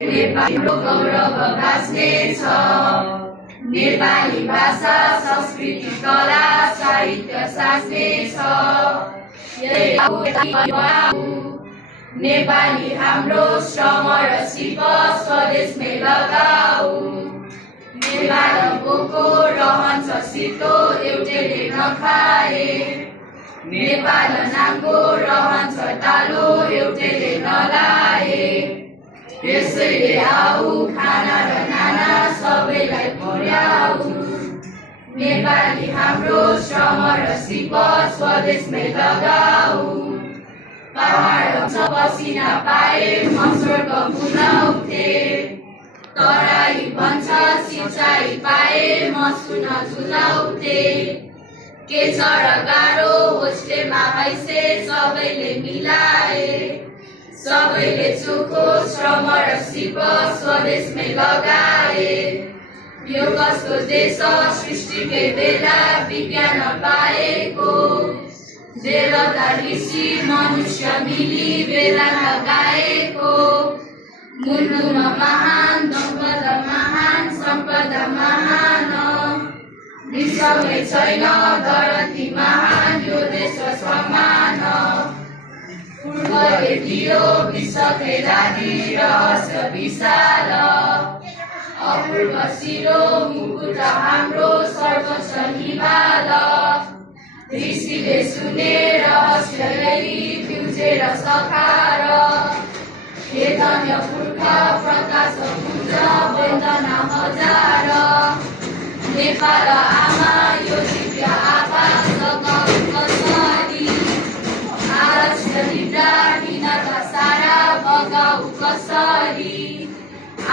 नेपालीको गौरव बाँच्नेछ। नेपाली भाषा संस्कृति कला साहित्य साँच्नेछ। नेपाली हाम्रो श्रम र सिप स्वदेशमै लगाऊ। नेपालीको रहन्छ सितो एउटैले नखाए। नेपाल नामको रहन्छ टालो एउटैले नलाए। यसैले आऊ खाना र नाना सबैलाई पुर्याऊ। नेपाली हाम्रो श्रम र सिप स्वदेशमै लगाऊ। पहाड पसिना पाए मस्वर्ग फुलाउँथे। तराई भन्छ सिंचाइ पाए म सुन झुलाउँथे। के छ र गाह्रो होस्टेलमा हैसे सबैले मिलाए। सबैले चोखो श्रम र सिप स्वदेशमै लगाए। यो कस्तो देश सृष्टिकै बेला विज्ञान पाएको। देवता ऋषि मनुष्य मिली बेला लगाएको। मुलुकमा महान दम्पत महान सम्पदा महान। विश्वमै छैन धरती महान यो देश समान। पूर्वले दियो विश्वकै लागि रहस्य विशाल। अपूर्व शिरो मुकुट हाम्रो सर्वोच्च हिमाल। ऋषिले सुने रहस्य यही बिउजेर सखार। हे धन्य पुर्खा प्रकाश पुञ्ज वन्दना हजार। नेपाल आमा यो दिव्य आवाज लगाऊ कसरी। आरक्ष निद्रा हिँडका सारा बगाऊ कसरी।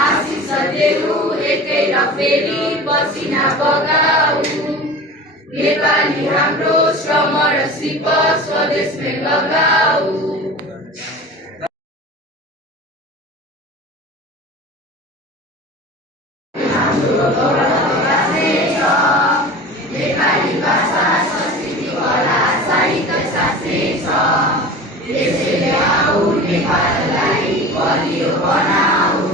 आशिष देऊ एकै र फेरि पसिना बगाऊ। नेपाली हाम्रो श्रम र सिप स्वदेशमै लगाऊ। नेपाली भाषा संस्कृति कला साहित्य साँच्नेछ। यसैले आऊ नेपाललाई बलियो बनाऊ।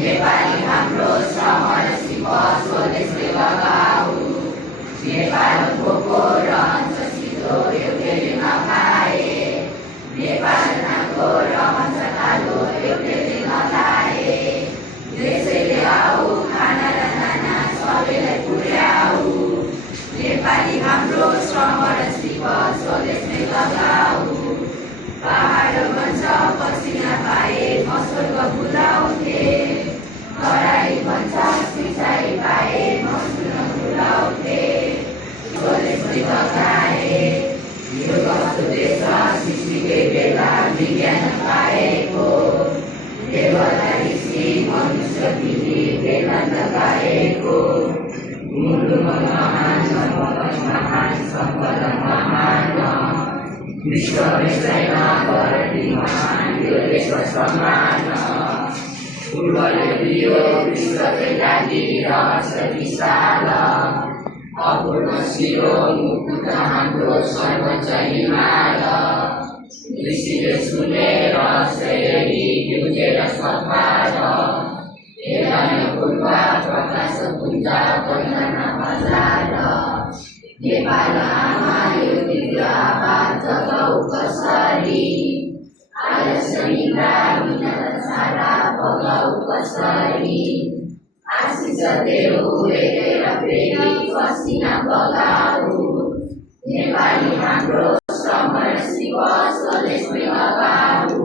नेपाली हाम्रो श्रम र सिप स्वदेशमै लगाऊ। नेपालको रहन्छ सितो एउटैले नखाए। नेपाल नामको रहन्छ टालो एउटैले नलाए। यसैले आऊ खाना र नाना सबैलाई पुर्याऊ। नेपाली हाम्रो श्रम र सिप स्वदेशमै लगाऊ। पहाड भन्छ पसिना पाए मस्वर्ग फुलाउँथे। तराई भन्छ सिंचाइ पाए म सुन झुलाउँथे। स्वदेशमै लगाए। यो कस्तो देश सृष्टिकै बेला विज्ञान पाएको। देवता ऋषि मनुष्य मिली बेला लगाएको। मुलुकमा महान सम्पदा महान। विश्वमै छैन धरती महान यो देश समान। पूर्वले दियो विश्वकै लागि रहस्य विशाल। अपूर्व शिरो मुकुट हाम्रो सर्वोच्च हिमाल। ऋषिले सुने रहस्य यही बिउजेर सखार। हे धन्य पुर्खा प्रकाश पुञ्ज वन्दना हजार। नेपाल आमा यो दिव्य आवाज जगाऊ कसरी। आलस निद्रा हिँडका सारा बगाऊ कसरी। आशिष देऊ एकै र फेरि पसिना बगाऊ। नेपाली हाम्रो श्रम र सिप स्वदेशमै लगाऊ।